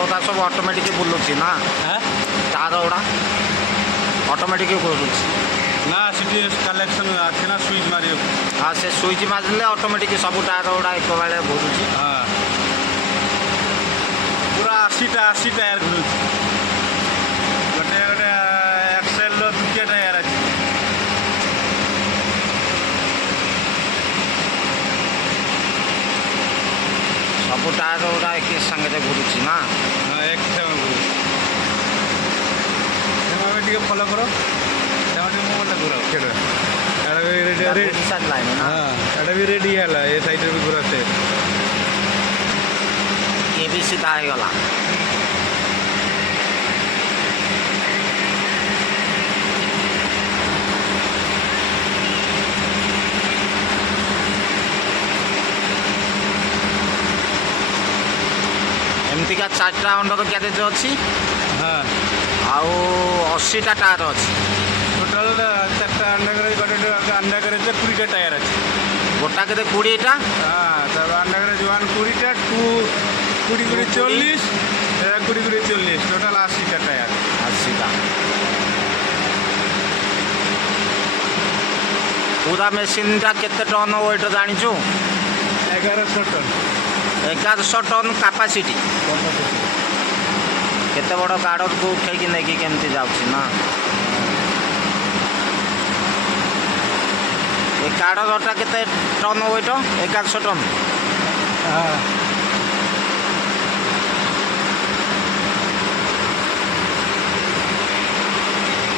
ଗୁଡ଼ା ସବୁ ଅଟୋମେଟିକ୍ ବୁଲୁଛି ନା ତାର ଗୁଡ଼ା ଅଟୋମେଟିକ୍ ବୁଲୁଛି ନା ସେଠି କଲେକ୍ସନ୍ ଅଛି ନା ସୁଇଚ୍ ମାରିବାକୁ। ହଁ ସେ ସୁଇଚ୍ ମାରିଲେ ଅଟୋମେଟିକ୍ ସବୁ ଟାୟାର ଗୁଡ଼ା ଏକବେଳେ ଘୁରୁଛି। ହଁ ପୁରା 80 ଟାୟାର ଘୁରୁଛି। ଗୋଟେ ଗୋଟେ ଏକ୍ସେଲ୍ର 2ଟା ଟାୟାର ଅଛି। ସବୁ ଟାୟାର ଗୁଡ଼ା ଏକ ସାଙ୍ଗରେ ଘୁରୁଛି ନା। ହଁ ଏକ ସାଙ୍ଗରେ ଘୁରୁଛି। ସେମାନେ ଟିକେ ଫଲୋ କର, ସେମାନେ ଟିକେ ମୋବାଇଲଟା ଘୁରାଅ କେତେ ସାରିଲାଣି ନା। ଏଇଟା ବି ରେଡି ହେଲା, ଏ ସାଇଡ଼ରେ ବି ଘୁରାছে। ଇଏ ବି ସିଧା ହେଇଗଲା। ଏମିତିକା 4ଟା ଅଣ୍ଡର ଗ୍ୟାରେଜ ଅଛି। ହଁ ଆଉ 80ଟା ଟାୟାର ଅଛି। ଟୋଟାଲ 4ଟା ଆଣ୍ଡା ଗ୍ୟାରେଜ, ଗୋଟେ ଆଣ୍ଡା ଗ୍ୟାରେଜରେ 20ଟା ଟାୟାର ଅଛି। ଗୋଟାକରେ 20ଟା। ହଁ ତାପରେ ଆଣ୍ଡା ଗ୍ୟାରେଜ 1 20ଟା, 2 20 20 40, 20 20 40, ଟୋଟାଲ 80ଟା ଟାୟାର। 80ଟା ପୁରା ମେସିନ୍ଟା କେତେ ଟନ୍ ୱେଟ୍ ଜାଣିଛୁ? 1100 ଟନ୍। 1100 ଟନ୍ କାପାସିଟି। କେତେ ବଡ଼ ଗାର୍ଡ଼ରକୁ ଉଠେଇକି ନେଇକି କେମିତି ଯାଉଛି ନା। ଏ ଗାର୍ଡ଼ରଟା କେତେ ଟନ୍ ୱେଟ୍? 1100 ଟନ୍।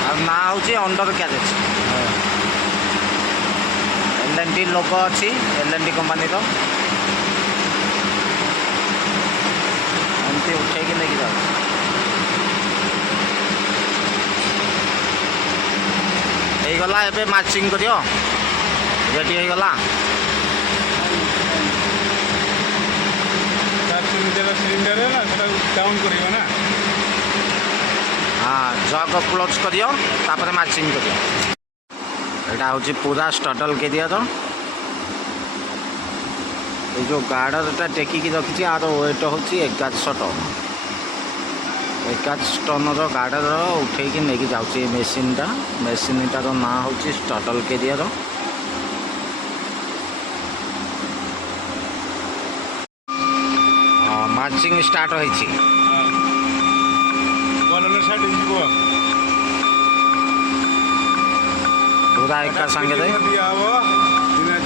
ଆଉ ନାଁ ହେଉଛି ଅଣ୍ଡର କ୍ୟାରେଜ। L&T ଲୋଗୋ ଅଛି, L&T କମ୍ପାନୀର। ଏମିତି ଉଠେଇକି ନେଇକି ଯାଉଛି। ହେଇଗଲା, ଏବେ ମାର୍ଚିଂ କରିବ। ରେଡ଼ି ହେଇଗଲା। ସିଲିଣ୍ଡର ହେଲା ସେଟାକୁ ଡାଉନ୍ କରିବ ନା। ହଁ ଜଗ କ୍ଲୋଜ୍ କରିବ, ତାପରେ ମାର୍ଚିଂ କରିବ। ଏଇଟା ହେଉଛି ପୁରା ଷ୍ଟଡଲ୍ କ୍ୟାରିୟର। এই ଯେଉଁ ଗାର୍ଡ଼ରଟା ଟେକିକି ରଖିଛି, ଆର ୱେଟ୍ ହେଉଛି 1100 ଟନ୍। 1100 ଟନ୍ର ଗାର୍ଡ଼ର ଉଠେଇକି ନେଇକି ଯାଉଛି ଏ ମେସିନ୍ଟା। ମେସିନ୍ଟାର ନାଁ ହେଉଛି ଷ୍ଟଡଲ୍ କ୍ୟାରିୟର। ମାର୍ଚିଂ ଷ୍ଟାର୍ଟ ହେଇଛି। ପୁରା ଏକା ସାଙ୍ଗରେ ଦିଆହବ,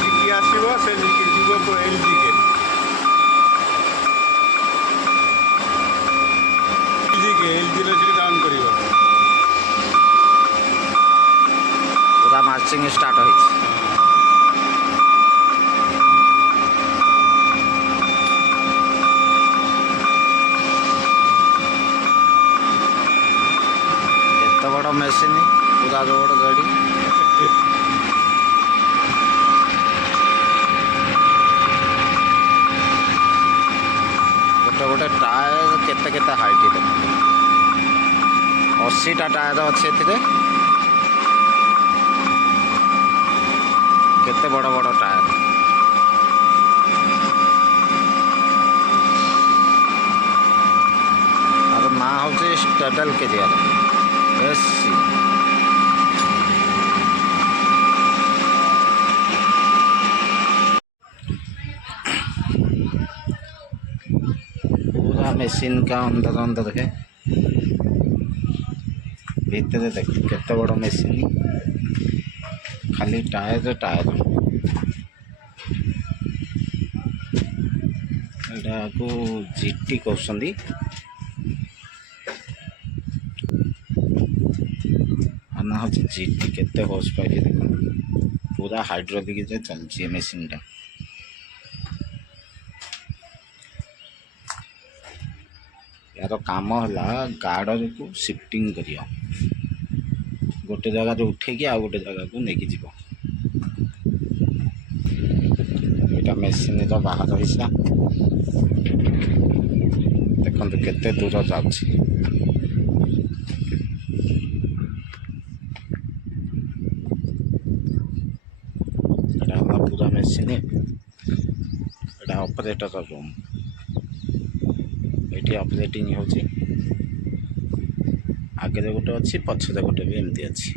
ଜିକି ଆସିବ, ସେ ଜିକି ଯିବ ଏଲ୍ଜିକେ। ଏଲ୍ଜିରେ ସେଠି ଡାଉନ୍ କରିବ। ପୁରା ମାର୍ଚିଂ ଷ୍ଟାର୍ଟ ହେଇଛି। କେତେ ବଡ଼ ମେସିନ୍, ପୁରା ରୋଡ଼ ଗାଡ଼ି। ଗୋଟେ ଗୋଟେ ଟାୟାର କେତେ କେତେ ହାଇଟ୍ ଦେଖନ୍ତୁ। 80ଟା ଟାୟାର ଅଛି ଏଥିରେ। କେତେ ବଡ଼ ବଡ଼ ଟାୟାର। ଆର ନାଁ ହେଉଛି ଷ୍ଟଡଲ୍ କ୍ୟାରିୟର SC। पूरा मशीन का अंदर अंदर है। भीतर देख केते बड़ मशीन, खाली टायर टायर। एटा को जीटी कहउछंदी। आना हो जीटी केते हॉर्स पावर देखो, पूरा हाइड्रोलिक जे चलची मशीन टा। यार काम है गार्डर को शिफ्टिंग करियो, गोटे जगह उठे कि आ गोटे जगह को लेकिन जीव। यहाँ मेसीन बाहर हिस्सा देखो केते दूर जाउछि। पूरा मेसीन, एटा ऑपरेटर रूम। ଏଠି ଅପରେଟିଂ ହେଉଛି। ଆଗରେ ଗୋଟେ ଅଛି, ପଛରେ ଗୋଟେ ବି ଏମିତି ଅଛି।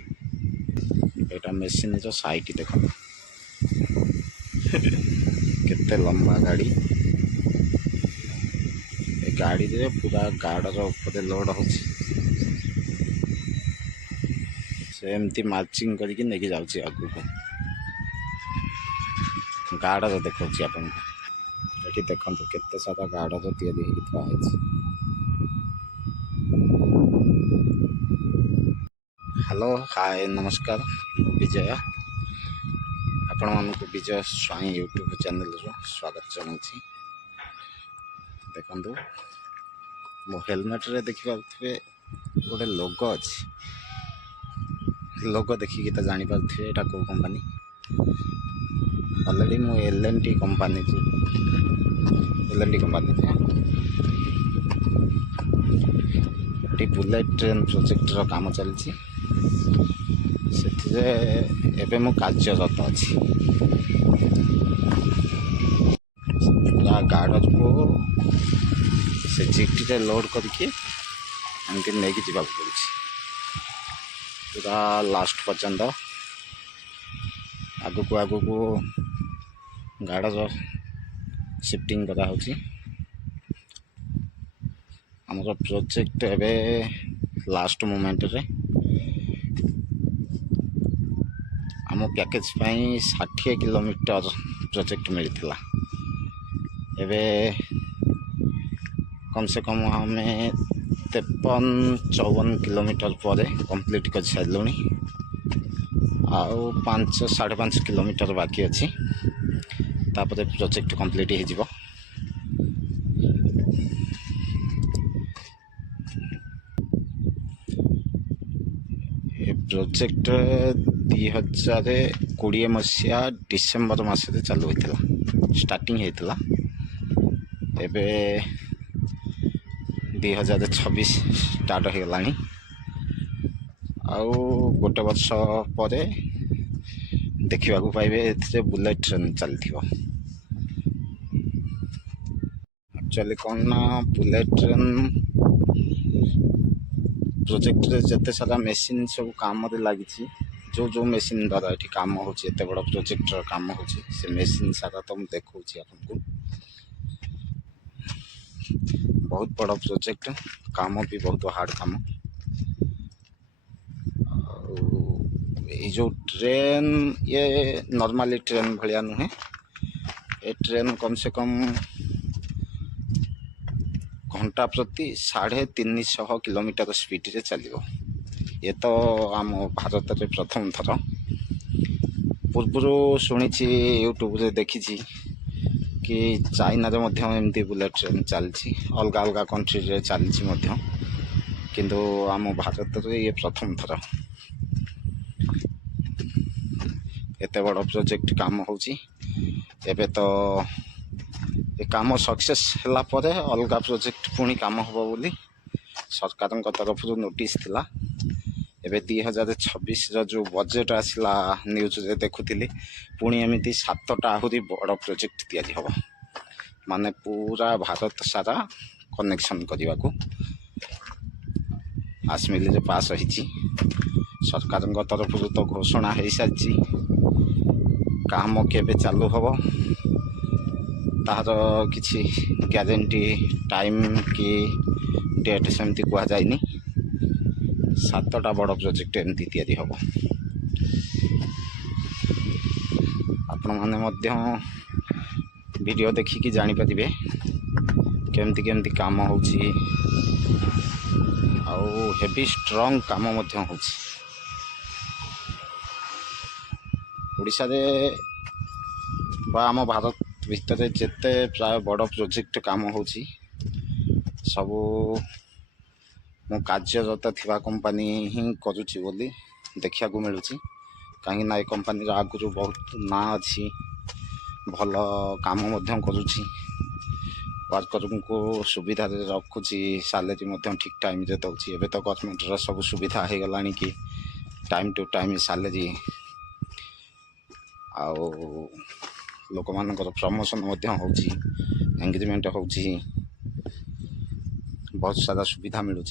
ଏଇଟା ମେସିନ୍ର ସାଇଟ୍ ଦେଖନ୍ତୁ କେତେ ଲମ୍ବା ଗାଡ଼ି। ଏ ଗାଡ଼ିରେ ପୁରା ଗାର୍ଡ଼ର ଉପରେ ଲୋଡ଼ ହେଉଛି। ସେ ଏମିତି ମାର୍ଚିଂ କରିକି ନେଇକି ଯାଉଛି ଆଗକୁ। ଗାର୍ଡ଼ର ଦେଖାଉଛି ଆପଣଙ୍କୁ। ଏଠି ଦେଖନ୍ତୁ କେତେ ସାରା ଗାର୍ଡ଼ର ତିଆରି ହେଇକି ଥୁଆ ହେଇଛି। ହ୍ୟାଲୋ, ହାଏ, ନମସ୍କାର, ମୁଁ ବିଜୟ। ଆପଣମାନଙ୍କୁ ବିଜୟ ସ୍ୱାଇଁ ୟୁଟ୍ୟୁବ୍ ଚ୍ୟାନେଲରୁ ସ୍ୱାଗତ ଜଣାଉଛି। ଦେଖନ୍ତୁ ମୋ ହେଲମେଟ୍ରେ ଦେଖିପାରୁଥିବେ ଗୋଟେ ଲୋଗୋ ଅଛି। ଲୋଗୋ ଦେଖିକି ତ ଜାଣିପାରୁଥିବେ ଏଇଟା କେଉଁ କମ୍ପାନୀ। ଅଲରେଡ଼ି ମୁଁ L&T କମ୍ପାନୀରେ ଏଠି ବୁଲେଟ୍ ଟ୍ରେନ୍ ପ୍ରୋଜେକ୍ଟର କାମ ଚାଲିଛି। ସେଥିରେ ଏବେ ମୁଁ କାର୍ଯ୍ୟରତ ଅଛି। ପୁରା ଗାର୍ଡ଼ରକୁ ସେ ଜିଟିରେ ଲୋଡ଼୍ କରିକି ଏମିତି ନେଇକି ଯିବାକୁ ପଡ଼ୁଛି ପୁରା ଲାଷ୍ଟ ପର୍ଯ୍ୟନ୍ତ। ଆଗକୁ ଗାର୍ଡ଼ର ସିଫ୍ଟିଂ କରାହେଉଛି। ଆମର ପ୍ରୋଜେକ୍ଟ ଏବେ ଲାଷ୍ଟ ମୋମେଣ୍ଟରେ। ଆମ ପ୍ୟାକେଜ୍ ପାଇଁ 60 କିଲୋମିଟର ପ୍ରୋଜେକ୍ଟ ମିଳିଥିଲା। ଏବେ କମ୍ ସେ କମ୍ ଆମେ 53-54 କିଲୋମିଟର ପରେ କମ୍ପ୍ଲିଟ୍ କରିସାରିଲୁଣି। ଆଉ 5-5.5 କିଲୋମିଟର ବାକି ଅଛି, ତାପରେ ପ୍ରୋଜେକ୍ଟ କମ୍ପ୍ଲିଟ୍ ହେଇଯିବ। ଏ ପ୍ରୋଜେକ୍ଟ 2020 ମସିହା ଡିସେମ୍ବର ମାସରେ ଚାଲୁ ହୋଇଥିଲା, ଷ୍ଟାର୍ଟିଂ ହେଇଥିଲା। ଏବେ 2026 ଷ୍ଟାର୍ଟ ହେଇଗଲାଣି। ଆଉ ଗୋଟେ ବର୍ଷ ପରେ ଦେଖିବାକୁ ପାଇବେ ଏଥିରେ ବୁଲେଟ୍ ଟ୍ରେନ୍ ଚାଲିଥିବ। ଆକ୍ଚୁଆଲି କ'ଣ ନା, ବୁଲେଟ୍ ଟ୍ରେନ୍ ପ୍ରୋଜେକ୍ଟରେ ଯେତେ ସାରା ମେସିନ୍ ସବୁ କାମରେ ଲାଗିଛି, ଯେଉଁ ମେସିନ୍ ଦ୍ୱାରା ଏଠି କାମ ହେଉଛି, ଏତେ ବଡ଼ ପ୍ରୋଜେକ୍ଟର କାମ ହେଉଛି, ସେ ମେସିନ୍ ସାରା ତ ମୁଁ ଦେଖାଉଛି ଆପଣଙ୍କୁ। ବହୁତ ବଡ଼ ପ୍ରୋଜେକ୍ଟ, କାମ ବି ବହୁତ ହାର୍ଡ଼ କାମ। ଆଉ ଏଇ ଯେଉଁ ଟ୍ରେନ୍, ଇଏ ନର୍ମାଲି ଟ୍ରେନ୍ ଭଳିଆ ନୁହେଁ। ଏ ଟ୍ରେନ୍ କମ୍ ସେ କମ୍ ଘଣ୍ଟା ପ୍ରତି 350 କିଲୋମିଟର ସ୍ପିଡ଼ରେ ଚାଲିବ। ଏ ତ ଆମ ଭାରତରେ ପ୍ରଥମ ଥର। ପୂର୍ବରୁ ଶୁଣିଛି, ୟୁଟ୍ୟୁବରେ ଦେଖିଛି କି ଚାଇନାରେ ମଧ୍ୟ ଏମିତି ବୁଲେଟ୍ ଟ୍ରେନ୍ ଚାଲିଛି, ଅଲଗା ଅଲଗା କଣ୍ଟ୍ରିରେ ଚାଲିଛି ମଧ୍ୟ, କିନ୍ତୁ ଆମ ଭାରତରେ ଇଏ ପ୍ରଥମ ଥର ଏତେ ବଡ଼ ପ୍ରୋଜେକ୍ଟ କାମ ହେଉଛି। ଏବେ ତ ଏ କାମ ସକ୍ସେସ୍ ହେଲା ପରେ ଅଲଗା ପ୍ରୋଜେକ୍ଟ ପୁଣି କାମ ହେବ ବୋଲି ସରକାରଙ୍କ ତରଫରୁ ନୋଟିସ୍ ଥିଲା। ଏବେ 2026ର ଯେଉଁ ବଜେଟ୍ ଆସିଲା, ନ୍ୟୁଜ୍ରେ ଦେଖୁଥିଲି, ପୁଣି ଏମିତି 7ଟା ଆହୁରି ବଡ଼ ପ୍ରୋଜେକ୍ଟ ତିଆରି ହେବ। ମାନେ ପୁରା ଭାରତ ସାରା କନେକ୍ସନ୍ କରିବାକୁ ଆସେମ୍ବଲିରେ ପାସ୍ ହେଇଛି। ସରକାରଙ୍କ ତରଫରୁ ତ ଘୋଷଣା ହେଇସାରିଛି। କାମ କେବେ ଚାଲୁ ହେବ ତାହାର କିଛି ଗ୍ୟାରେଣ୍ଟି, ଟାଇମ୍ କି ଡେଟ୍ ସେମିତି କୁହାଯାଇନି। 7ଟା ବଡ଼ ପ୍ରୋଜେକ୍ଟ ଏମିତି ତିଆରି ହେବ। ଆପଣମାନେ ମଧ୍ୟ ଭିଡ଼ିଓ ଦେଖିକି ଜାଣିପାରିବେ କେମିତି କାମ ହେଉଛି। ଆଉ ହେଭି ଷ୍ଟ୍ରଙ୍ଗ କାମ ମଧ୍ୟ ହେଉଛି। ଓଡ଼ିଶାରେ ବା ଆମ ଭାରତ ଭିତରେ ଯେତେ ପ୍ରାୟ ବଡ଼ ପ୍ରୋଜେକ୍ଟ କାମ ହେଉଛି, ସବୁ ମୁଁ କାର୍ଯ୍ୟରତ ଥିବା କମ୍ପାନୀ ହିଁ କରୁଛି ବୋଲି ଦେଖିବାକୁ ମିଳୁଛି। କାହିଁକିନା ଏ କମ୍ପାନୀର ଆଗରୁ ବହୁତ ନାଁ ଅଛି, ଭଲ କାମ ମଧ୍ୟ କରୁଛି, ୱାର୍କରଙ୍କୁ ସୁବିଧାରେ ରଖୁଛି, ସାଲେରୀ ମଧ୍ୟ ଠିକ୍ ଟାଇମ୍ରେ ଦେଉଛି। ଏବେ ତ ଗଭର୍ଣ୍ଣମେଣ୍ଟର ସବୁ ସୁବିଧା ହେଇଗଲାଣି କି ଟାଇମ୍ ଟୁ ଟାଇମ୍ ସାଲେରୀ, ଆଉ ଲୋକମାନଙ୍କର ପ୍ରମୋସନ୍ ମଧ୍ୟ ହେଉଛି, ଏଙ୍ଗେଜମେଣ୍ଟ ହେଉଛି। बहुत सारा सुविधा मिलूँ।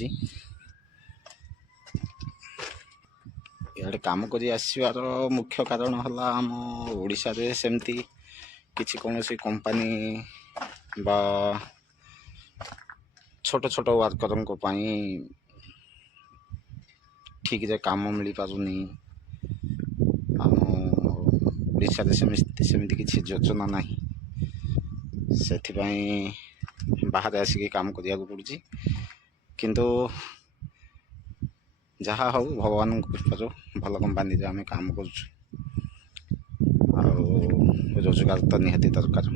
इे कम कर आसबार मुख्य कारण है आम ओडिशा रे सेमती किसी कौन सी कंपनी बा छोट छोट वर्कर ठीक रे काम मिल पारुनी। आम ओडिशा रे सेमती किसी योजना ना से बाहर आसिक काम करिया पड़ुची। किंतु जहाँ हो भगवान कृपारू भल कंपानी आम काम कर रोजगार तो निहाती दरकार।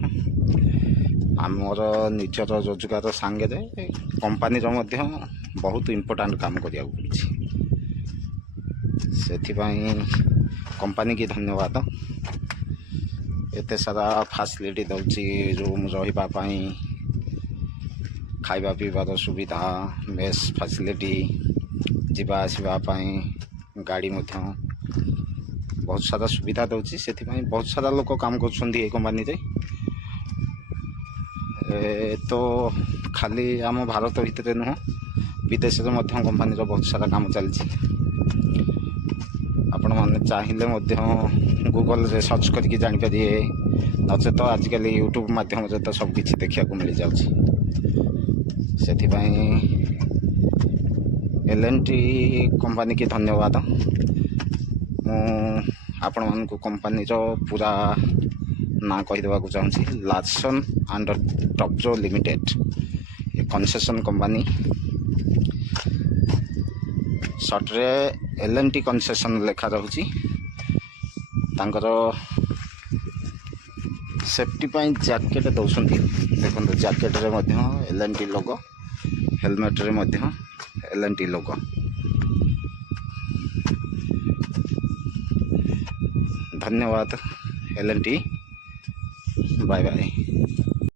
आमर निजर रोजगार सांगे कंपानी बहुत इम्पोर्टाट काम करिया पड़ुची। से कंपानी की धन्यवाद। एते सारा फैसिलिटी दौची रूम रही खाଇବା ପିଇବାର ସୁବିଧା, ମେସ୍ ଫ୍ୟାସିଲିଟି, ଯିବା ଆସିବା ପାଇଁ ଗାଡ଼ି ମଧ୍ୟ ବହୁତ ସାରା ସୁବିଧା ଦେଉଛି। ସେଥିପାଇଁ ବହୁତ ସାରା ଲୋକ କାମ କରୁଛନ୍ତି ଏ କମ୍ପାନୀରେ। ତ ଖାଲି ଆମ ଭାରତ ଭିତରେ ନୁହଁ, ବିଦେଶରେ ମଧ୍ୟ କମ୍ପାନୀର ବହୁତ ସାରା କାମ ଚାଲିଛି। ଆପଣମାନେ ଚାହିଁଲେ ମଧ୍ୟ ଗୁଗଲରେ ସର୍ଚ୍ଚ କରିକି ଜାଣିପାରିବେ, ନଚେତ ଆଜିକାଲି ୟୁଟ୍ୟୁବ୍ ମାଧ୍ୟମରେ ତ ସବୁକିଛି ଦେଖିବାକୁ ମିଳିଯାଉଛି। ସେଥିପାଇଁ L&T कंपानी की धन्यवाद। ମୁଁ ଆପଣମାନଙ୍କୁ कंपानीर पूरा ना कहीदेवा चाहूँगी। लार्सन एंड टब्रो लिमिटेड ये कनसेसन कंपानी, सर्ट्रे L&T कनसेसन लेखा रहुची। तांकर सेफ्टी पाई जैकेट दौरान देखो, जैकेट रे मध्य L&T लोगो, हेलमेट रे मध्य L&T लोगो। धन्यवाद L&T, बाय बाय।